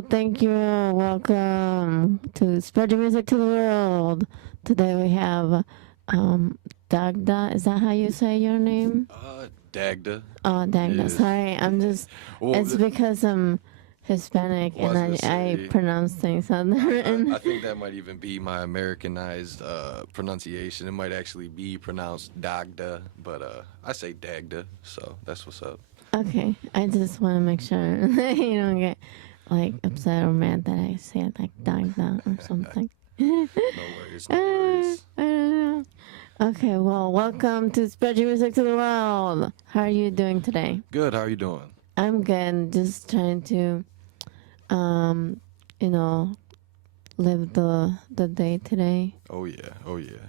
Thank you. Welcome to Spread Your Music to the World. Today we have Dagda. Is that how you say your name? Dagda. Oh, Dagda. Yes. Sorry, I'm just. Well, it's because I'm Hispanic Well, and I pronounce things other. I think that might even be my Americanized pronunciation. It might actually be pronounced Dagda, but I say Dagda, so that's what's up. Okay, I just want to make sure you don't get like upset or mad that I say it like Dagda or something. No worries, no worries. I don't know. Okay, well, welcome to Spread Your Music to the World. How are you doing today? Good, how are you doing? I'm good. Just trying to, live the day today. Oh yeah, oh yeah.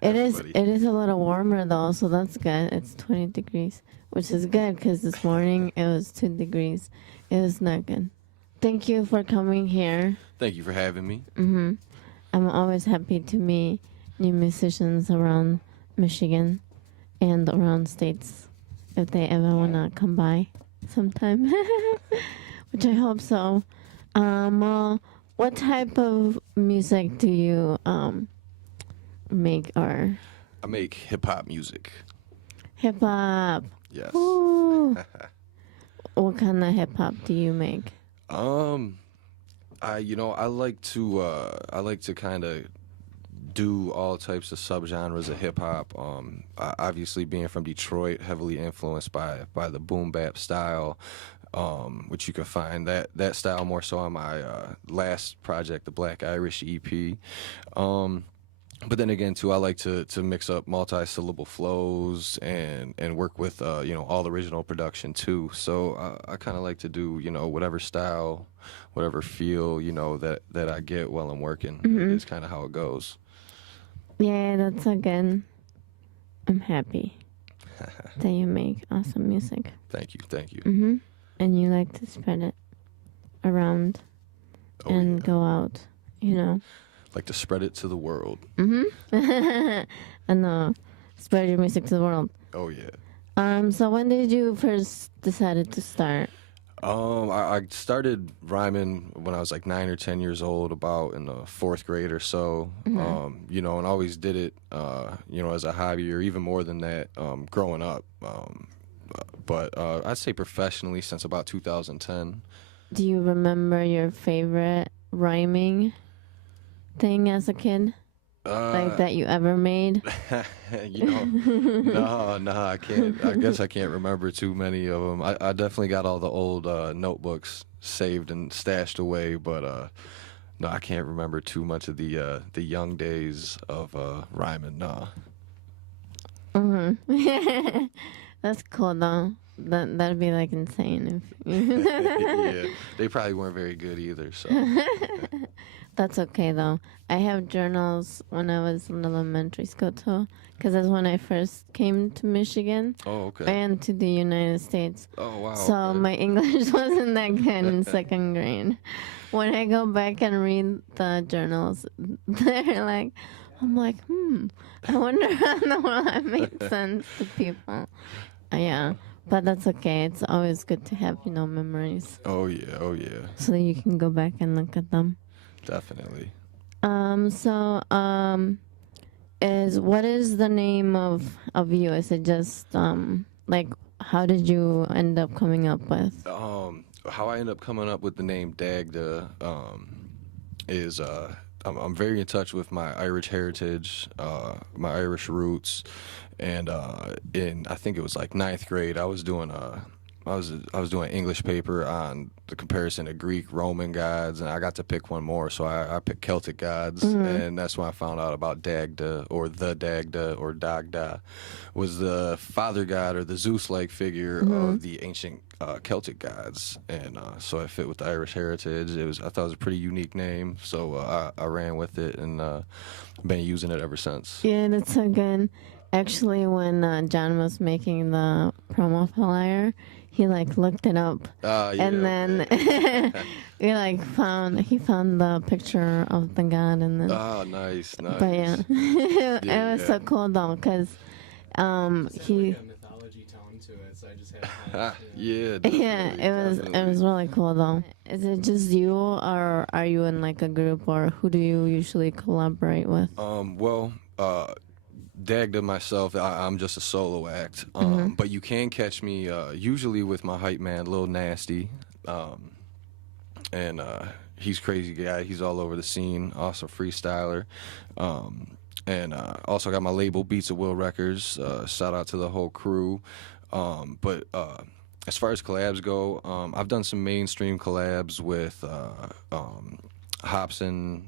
It is a little warmer though, so that's good. It's 20 degrees, which is good because this morning it was 2 degrees. It was not good. Thank you for coming here. Thank you for having me. I'm always happy to meet new musicians around Michigan and around states if they ever want to come by sometime, which I hope so. Well, what type of music do you make? Or I make hip-hop music. Hip-hop. Yes. Ooh. What kind of hip-hop do you make? I like to kind of do all types of subgenres of hip hop. Obviously, being from Detroit, heavily influenced by the boom bap style, which you can find that style more so on my last project, the Black Irish EP. But then again, too, I like to mix up multi-syllable flows and work with all original production too. So I kind of like to do whatever style, whatever feel that I get while I'm working. Is kind of how it goes. Yeah, that's so good. I'm happy that you make awesome music. Thank you. And you like to spread it around and go out, Like to spread it to the world. I know. Spread your music to the world. Oh yeah. So when did you first decided to start? I started rhyming when I was like 9 or 10 years old, about in the 4th grade or so. And always did it, as a hobby or even more than that, growing up. But I'd say professionally since about 2010. Do you remember your favorite rhyming thing as a kid? Like that you ever made? No, I can't. I guess I can't remember too many of them. I definitely got all the old notebooks saved and stashed away, but no, I can't remember too much of the young days of rhyming. No. That's cool though. That'd be like insane if. Yeah, they probably weren't very good either. So. That's okay though. I have journals when I was in elementary school too, because that's when I first came to Michigan. Oh, okay. And to the United States. Oh, wow. So okay. my English wasn't that good in 2nd grade. When I go back and read the journals, I'm like, I wonder how in the world that makes sense to people. Yeah. But that's okay. It's always good to have, memories. Oh yeah. So that you can go back and look at them. Definitely. What is the name of you? Is it just how did you end up coming up with? How I end up coming up with the name Dagda is I'm very in touch with my Irish heritage, my Irish roots, and I think it was like 9th grade. I was doing I was doing English paper on the comparison of Greek, Roman gods, and I got to pick one more, so I picked Celtic gods, and that's when I found out about Dagda, or the Dagda, or Dagda, was the father god or the Zeus-like figure of the ancient Celtic gods, and so it fit with the Irish heritage. I thought it was a pretty unique name, so I ran with it and been using it ever since. Yeah, that's so good. Actually, when John was making the promo flyer, he looked it up, and then he found the picture of the god, and then nice. But yeah, it was so cool though, because Like a mythology tone to it, so I just had Yeah, Yeah, definitely, it was definitely. really cool though. Is it just you, or are you in like a group, or who do you usually collaborate with? Well, Dagda myself, I'm just a solo act. Mhm. But you can catch me usually with my hype man, Lil Nasty, um, and he's crazy guy. He's all over the scene. Awesome freestyler. Um, and also got my label Beats at Will Records. Shout out to the whole crew. But as far as collabs go, I've done some mainstream collabs with Hobson,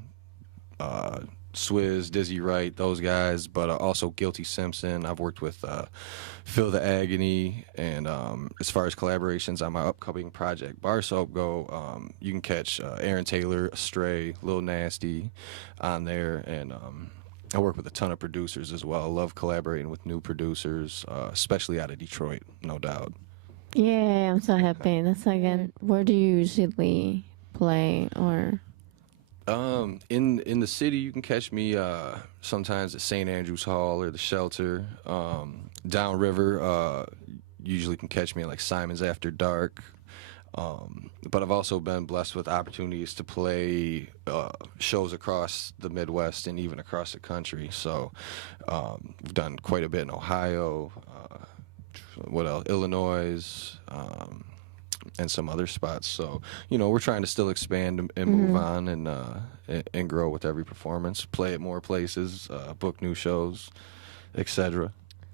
uh, Swizz, Dizzy Wright, those guys, but also Guilty Simpson. I've worked with Feel the Agony, and as far as collaborations on my upcoming project Bar Soap go, you can catch Aaron Taylor, Stray, Lil Nasty on there, and I work with a ton of producers as well. I love collaborating with new producers, especially out of Detroit, no doubt. Yeah, I'm so happy. That's so good. Where do you usually play, or? In the city, you can catch me sometimes at St. Andrews Hall or the Shelter. Downriver, usually can catch me at like Simon's After Dark. But I've also been blessed with opportunities to play shows across the Midwest and even across the country. So we've done quite a bit in Ohio. What else? Illinois. And some other spots. So, we're trying to still expand and move on and grow with every performance, play at more places, book new shows, etc.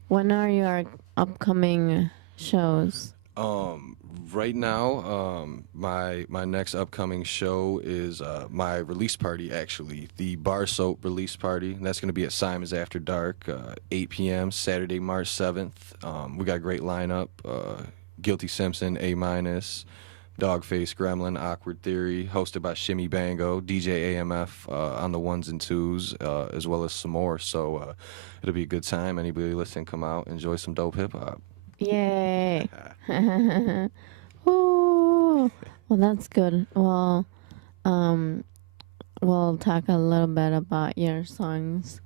When are your upcoming shows? Right now, my next upcoming show is my release party. Actually, the Bar Soap release party. And that's going to be at Simon's After Dark, 8 p.m. Saturday, March 7th. We got a great lineup. Guilty Simpson, A minus, Dogface Gremlin, Awkward Theory, hosted by Shimmy Bango, DJ AMF on the ones and twos, as well as some more. So it'll be a good time. Anybody listening, come out, enjoy some dope hip hop. Yay! Ooh. Well, that's good. Well, um, we'll talk a little bit about your songs,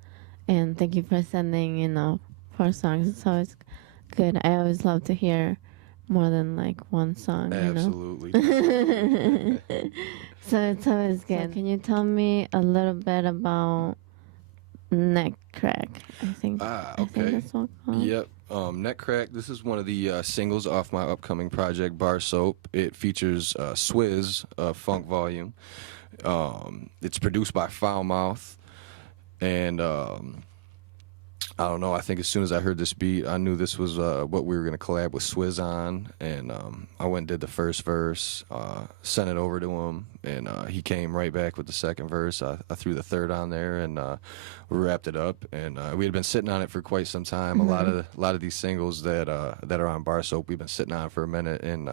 and thank you for sending, 4 songs. It's always good. I always love to hear more than like one song, Absolutely. So it's always good. So can you tell me a little bit about Neck Crack? I think Okay. that's what it's called. Yep. Neck Crack, this is one of the singles off my upcoming project, Bar Soap. It features Swizz, Funk Volume. It's produced by Foul Mouth. And I don't know, I think as soon as I heard this beat, I knew this was what we were going to collab with Swizz on. And I went and did the first verse, sent it over to him, and he came right back with the second verse. I threw the third on there, and we wrapped it up. And we had been sitting on it for quite some time. Mm-hmm. A lot of these singles that are on Bar Soap, we've been sitting on for a minute, and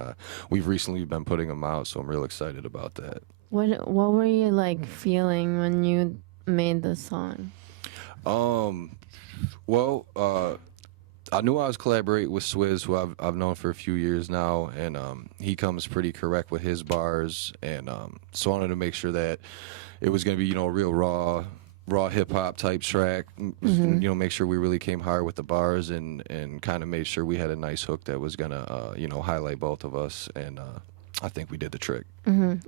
we've recently been putting them out, so I'm real excited about that. What were you like feeling when you made the song? Well, I knew I was collaborating with Swizz, who I've known for a few years now, and he comes pretty correct with his bars, and so I wanted to make sure that it was going to be, a real raw hip hop type track. Make sure we really came hard with the bars, and kind of made sure we had a nice hook that was gonna, highlight both of us, and I think we did the trick.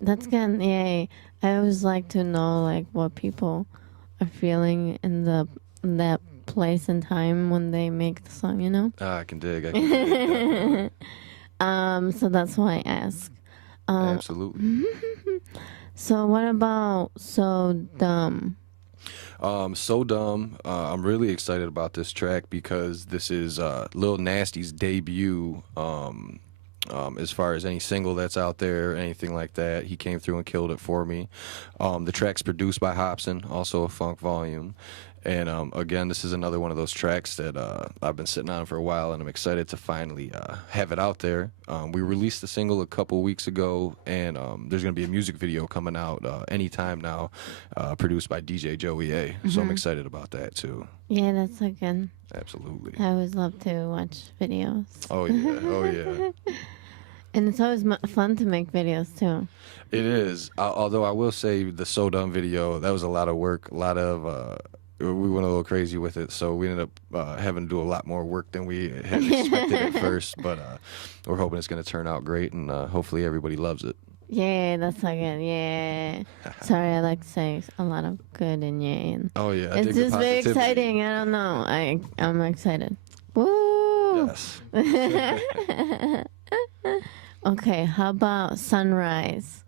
That's good. Yay! I always like to know like what people are feeling in that place and time when they make the song. I can dig. I can dig. Definitely. So that's why I ask. Absolutely. So what about So Dumb? So Dumb. I'm really excited about this track because this is Lil Nasty's debut. As far as any single that's out there, anything like that, he came through and killed it for me. The track's produced by Hobson, also a Funk Volume. And again, this is another one of those tracks that I've been sitting on for a while, and I'm excited to finally have it out there. We released the single a couple weeks ago, and there's going to be a music video coming out anytime now, produced by DJ Joey A. So I'm excited about that, too. Yeah, that's so good. Absolutely. I always love to watch videos. Oh, yeah. Oh, yeah. And it's always fun to make videos, too. It is. Although I will say the So Dumb video, that was a lot of work, a lot of we went a little crazy with it, so we ended up having to do a lot more work than we had expected at first. But we're hoping it's going to turn out great, and hopefully everybody loves it. Yeah, that's so good. Yeah. Sorry, I like to say a lot of good and yay. And Oh yeah, it's just very exciting. I don't know. I'm excited. Woo! Yes. Okay, how about Sunrise?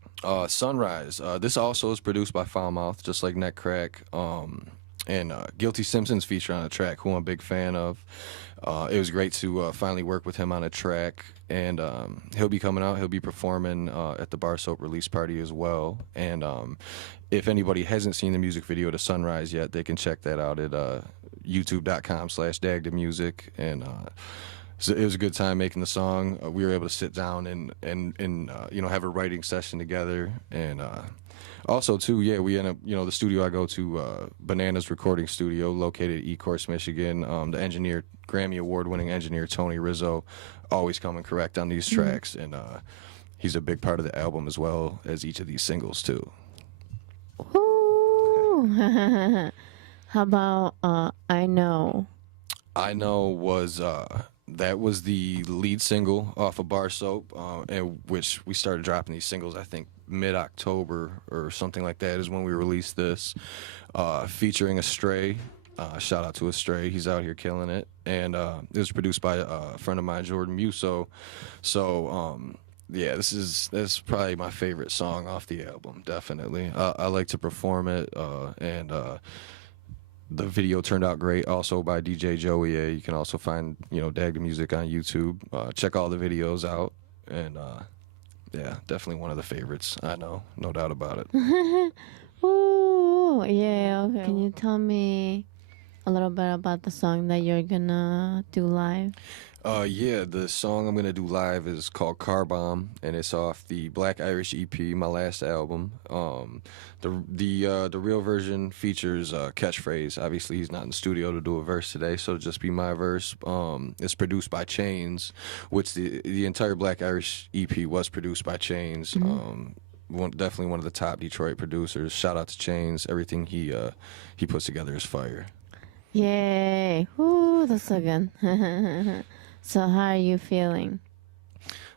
Sunrise. This also is produced by Foul Mouth, just like Neck Crack. And Guilty Simpson's featured on the track, who I'm a big fan of. It was great to finally work with him on a track, and he'll be coming out. He'll be performing at the Bar Soap release party as well. And if anybody hasn't seen the music video to Sunrise yet, they can check that out at youtube.com/Dagda Music. And so it was a good time making the song. We were able to sit down and have a writing session together. And also, too, yeah, we end up, the studio I go to, Bananas Recording Studio, located at Ecorse, Michigan. The engineer, Grammy Award-winning engineer Tony Rizzo, always coming correct on these tracks. And he's a big part of the album as well as each of these singles, too. Ooh. How about I Know? I Know was... that was the lead single off of Bar Soap, in which we started dropping these singles, I think, mid-October or something like that is when we released this, featuring Astray. Shout out to Astray. He's out here killing it. And it was produced by a friend of mine, Jordan Musso. So, yeah, this is probably my favorite song off the album, definitely. I like to perform it, and the video turned out great, also by DJ Joey. You can also find, Dagda Music on YouTube. Check all the videos out. And, yeah, definitely one of the favorites. I know, no doubt about it. Ooh, yeah, okay. Can you tell me a little bit about the song that you're gonna do live? Yeah, the song I'm gonna do live is called Car Bomb, and it's off the Black Irish EP, my last album. The real version features Catchphrase. Obviously, he's not in the studio to do a verse today, so it'll just be my verse. It's produced by Chains, which the entire Black Irish EP was produced by Chains. Definitely one of the top Detroit producers. Shout out to Chains. Everything he puts together is fire. Yay! Ooh, that's so good. So how are you feeling?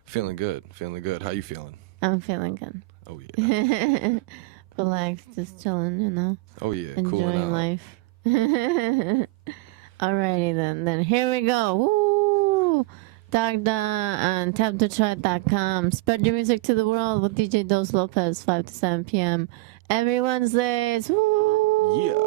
Feeling good. How you feeling? I'm feeling good. Oh yeah. Relaxed, just chilling, Oh yeah, enjoying life. Alrighty then here we go. Woo! Dagda on tapdetroit.com. Spread your music to the world with DJ DosLopez, 5 to 7 p.m. every Wednesdays. Woo! Yeah.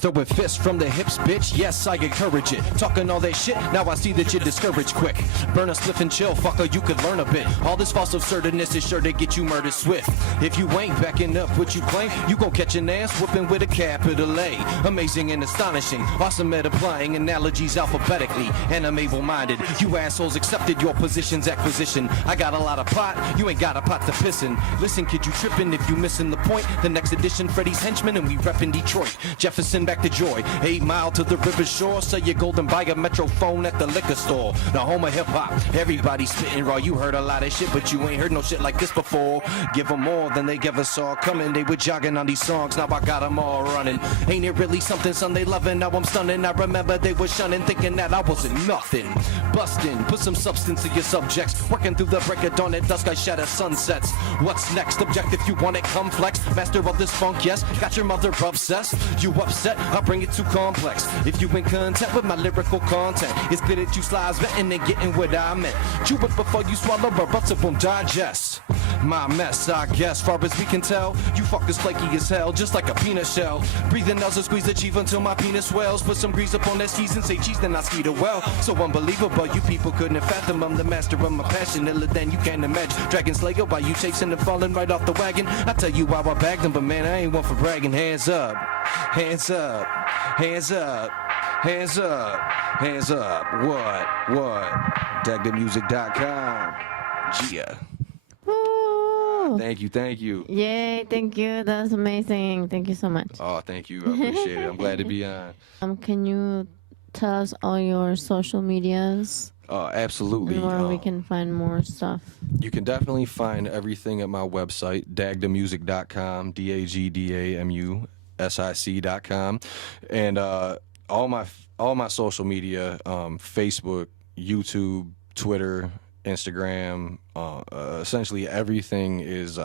Throwing fists from the hips, bitch, yes, I encourage it. Talking all that shit, now I see that you're discouraged quick. Burn a spliff and chill, fucker, you could learn a bit. All this false absurdness is sure to get you murdered swift. If you ain't backing up what you claim, you gon' catch an ass whooping with a capital A. Amazing and astonishing, awesome at applying analogies alphabetically. And I'm able-minded, you assholes accepted your position's acquisition. I got a lot of pot, you ain't got a pot to piss in. Listen, kid, you tripping if you missing the point. The next edition, Freddie's henchmen, and we reppin' Detroit. Jefferson back to joy, 8 mile to the river shore. Sell your golden, buy a metro phone at the liquor store. The home of hip hop, everybody spitting raw. You heard a lot of shit, but you ain't heard no shit like this before. Give them more than they ever saw coming. They were jogging on these songs, now I got them all running. Ain't it really something, son? They loving, now I'm stunning. I remember they were shunning, thinking that I wasn't nothing. Busting, put some substance in your subjects. Working through the break of dawn at dusk, I shatter sunsets. What's next? Objective, you want it, come flex. Master of this funk, yes. Got your mother obsessed. You upset? I'll bring it too complex. If you in contact with my lyrical content, it's clear that you slides vetting and getting what I meant. Chew it before you swallow, or else it won't digest. My mess, I guess, far as we can tell. You fuckers flaky as hell, just like a peanut shell. Breathe in nozzle, squeeze the chief until my penis swells. Put some grease up on that season, say cheese, then I ski the well. So unbelievable, you people couldn't fathom. I'm the master of my passion, iller than you can imagine. Dragon Slayer, while you chasing and falling right off the wagon. I tell you how I bagged them, but man, I ain't one for bragging. Hands up, hands up, hands up, hands up, hands up. What? DagdaMusic.com. Yeah. Woo! Thank you. Yay, thank you. That's amazing. Thank you so much. Oh, thank you. I appreciate it. I'm glad to be on. Can you tell us all your social medias? Absolutely. And where we can find more stuff. You can definitely find everything at my website, dagdamusic.com, DAGDAMUSIC.com, and all my social media, Facebook, YouTube, Twitter, Instagram, essentially everything is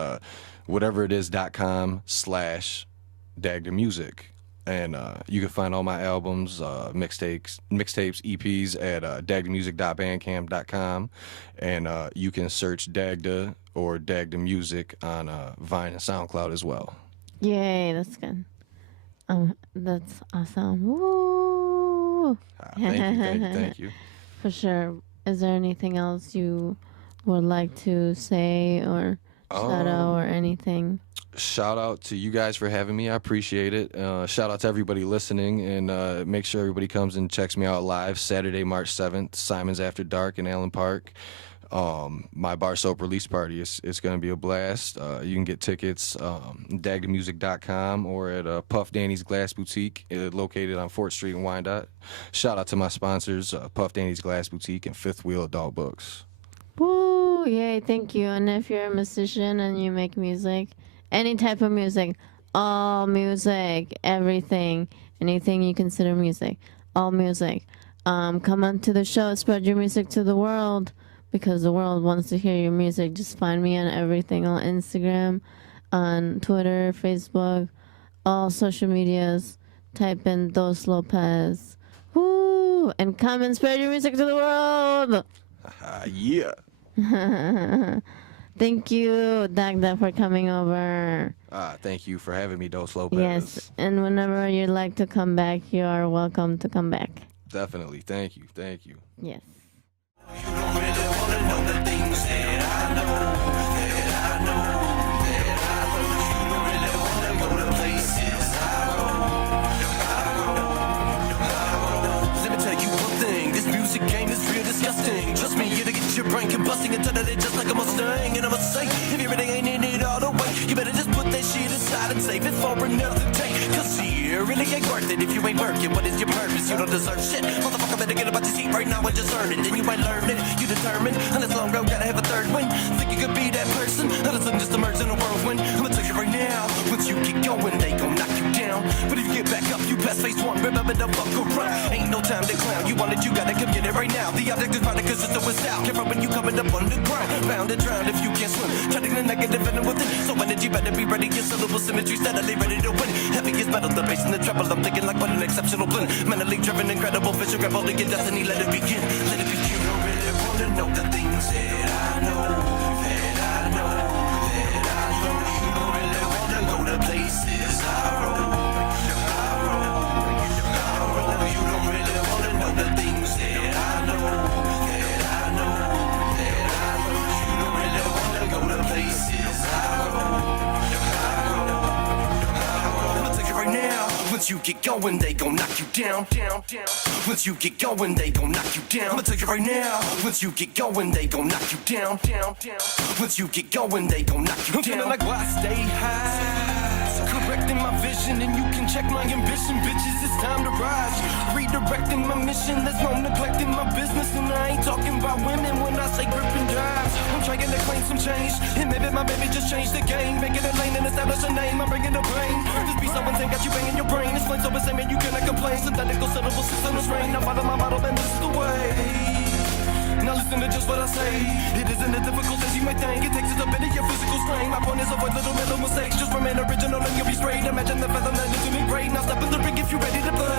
whateveretis.com/DagdaMusic. And you can find all my albums, mixtapes, EPs at dagdamusic.bandcamp.com. And you can search Dagda or Dagda Music on Vine and SoundCloud as well. Yay, that's good. That's awesome. Woo! Thank you. For sure. Is there anything else you would like to say or shout out or anything? Shout out to you guys for having me. I appreciate it. Shout out to everybody listening, and make sure everybody comes and checks me out live Saturday, March 7th, Simon's After Dark in Allen Park. My Bar Soap release party is going to be a blast. You can get tickets dagdamusic.com or at Puff Danny's Glass Boutique, located on 4th Street in Wyandotte. Shout out to my sponsors, Puff Danny's Glass Boutique and Fifth Wheel Adult Books. Woo! Yay, thank you. And if you're a musician and you make music, any type of music, all music, everything, anything you consider music, all music, come on to the show, spread your music to the world, because the world wants to hear your music. Just find me on everything, on Instagram, on Twitter, Facebook, all social medias. Type in DosLopez. Woo! And come and spread your music to the world. Yeah. Thank you, Dagda, for coming over. Thank you for having me, DosLopez. Yes, and whenever you'd like to come back, you are welcome to come back. Definitely. Thank you. Yes. You don't really want to know the things that I know, that I know, that I know. You don't really want to go to places I go. Let me tell you one thing, this music game is real disgusting. Trust me, it'll get your brain combusting and turn it just like a Mustang. And I must say, if you really ain't in it all the way, you better just put that shit aside and save it for another day. Cause it really ain't worth it if you ain't working. What is your purpose? You don't deserve shit. Motherfucker, better get about your seat right now and just earn it. Then you might learn it. You determined. On this long road, gotta have a third win. Think you could be that person? All of a sudden, just emerge in a whirlwind. I'ma tell you right now. Once you get going, they gon' knock you down. But if you get back up, you pass phase one. Remember to fuck around. Ain't no time to clown. You want it, you gotta come get it right now. The object is product cause it's the west out. Care when you coming up on the ground. Bound and drown if you can't swim. Try to get a negative and within. So energy better be ready. Your syllable symmetry steadily ready to win. Heavy is metal, the bass and the treble. I'm thinking like what an exceptional blend. Mentally driven, incredible vision. Grab all of your destiny. Let it begin. Let it begin. You don't really want to know the things that I know. That I know. That I know. You don't really want to go to places I roll. You don't really want to know the things that I know. That I know. That I know. You don't really want to go to places I roll. I'ma take it right now. Once you get going, they gon' knock you down. Once you get going, they gon' knock you down. I'ma tell you right now. Once you get going, they gon' knock you down. Once you get going, they gon' knock you down. I'm feeling like why I stay high. Correcting my vision, and you can check my ambition, bitches. It's time to rise. Redirecting my mission. There's no neglecting my business, and I ain't talking about women when I say grip and drive. I'm trying to claim some change, and maybe my baby just changed the game. Make it a lane and establish a name. I'm bringing the pain. This beat so insane, got you banging your brain. It's flame so insane, man, you cannot complain. Synthetical syllable system is rain. I follow my model, and this is the way. Now listen to just what I say. It isn't as difficult as you might think. It takes a bit of your physical strain. My point is avoid little mistakes. Just remain original and you'll be straight. Imagine the feather that is to me great. Now step in the ring if you're ready to play.